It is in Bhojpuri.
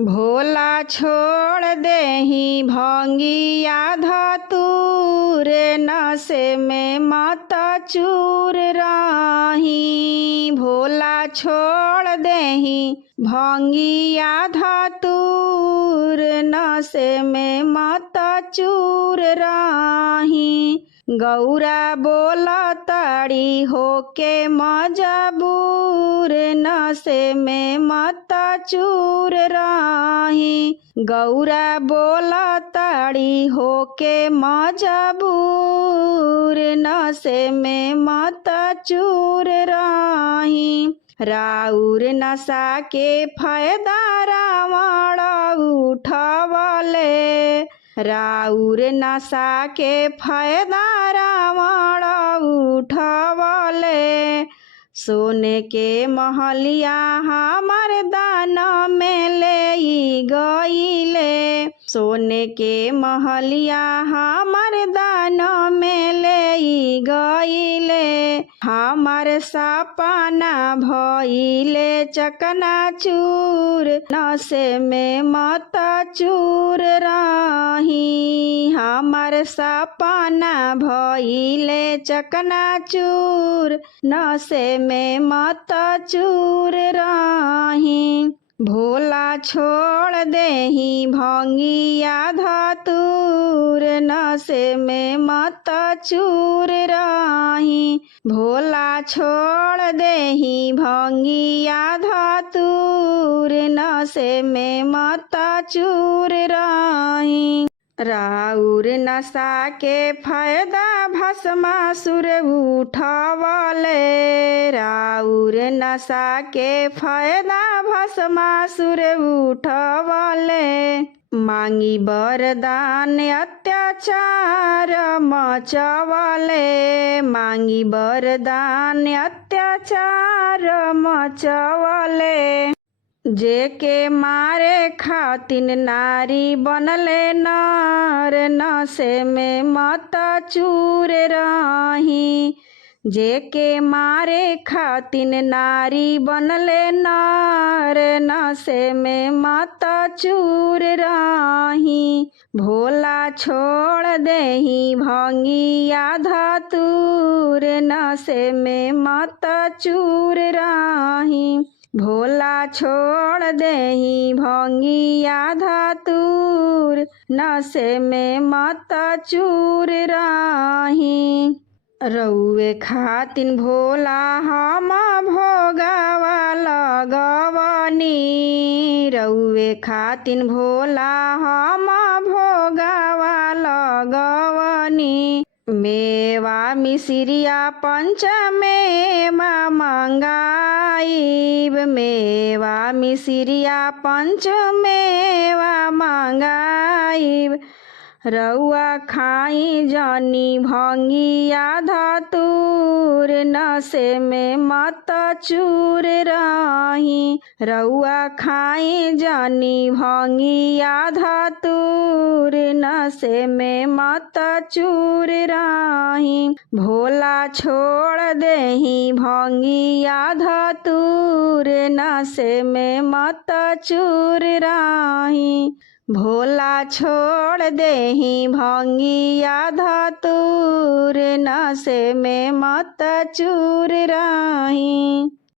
भोला छोड़ देहि भंगिया धतूर, नशे में मत चूर रही। भोला छोड़ देहि भंगिया धतूर, नशे में मत चूर रही। गौरा बोला ताड़ी होके मजबूर, नशे में मत चूर रही। गौरा बोला ताड़ी होके मजबूर, नशे में मत चूर रही। राउर नशा के फायदा रावण उठवले, राउर नशा के फायदा रावण उठवले। सोने के महलिया हमार दान में ले गईले, सोने के महलिया हमार दान में ले गईले। हमार सपना भइले चकनाचूर, नशे में मत चूर रही। हमार सपना भइले चकनाचूर, नशे में मत चूर रही। भोला छोड़ देहि भंगिया धतूर, नशे में मत चूर रही। भोला छोड़ देहि भंगिया धतूर, नशे में मत चूर रही। राउर नशा के फायदा भस्मासुर उठवले, राउर नशा के फायदा भस्मासुर उठवले। मांगी वरदान अत्याचार मचवले, मांगी वरदान अत्याचार मचवले। जेके मारे खातिन नारी बनले नर, नशे में मत चूर रही। जेके मारे खातिन नारी बनले नर, नशे में मत चूर रही। भोला छोड़ देहि भंगिया धतूर, नशे में मत चूर रही। भोला छोड़ देहि भंगिया धतूर, नशे में मत चूर रही। रउए खातिन भोला हम भोगवा लगवनी, रउए खातिन भोला हम भोगवा लगवनी। मेवा मिसिरिया पंचमेवा मंगाइब, मेवा मिसिरिया पंचमेवा मंगाइब। रउआ खाई जानी भंगिया धतूर, नशे में मत चूर रही। रउआ खाई जानी भंगिया धतूर, नशे में मत चूर रही। भोला छोड़ देहि भंगिया धतूर, नशे में मत चूर रही। भोला छोड़ देहि भंगिया धतूर, नशे में मत चूर रही।